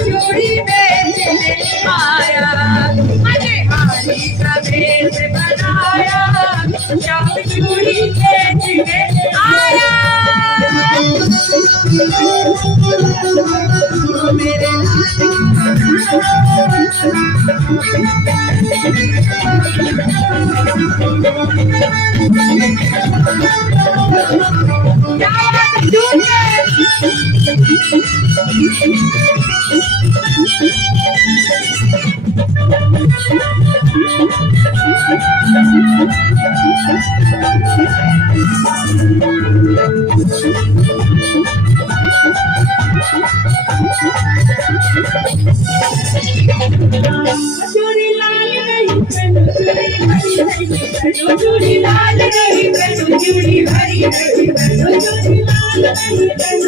चूड़ी बेचने आया, अरे हारी का भेष बनाया, श्याम चूड़ी बेचने आया। मेरे चूड़ी लाल नहीं पहनो, चूड़ी लाल नहीं पहनो, चूड़ी हरी नहीं पहनो, चूड़ी लाल नहीं पहनो।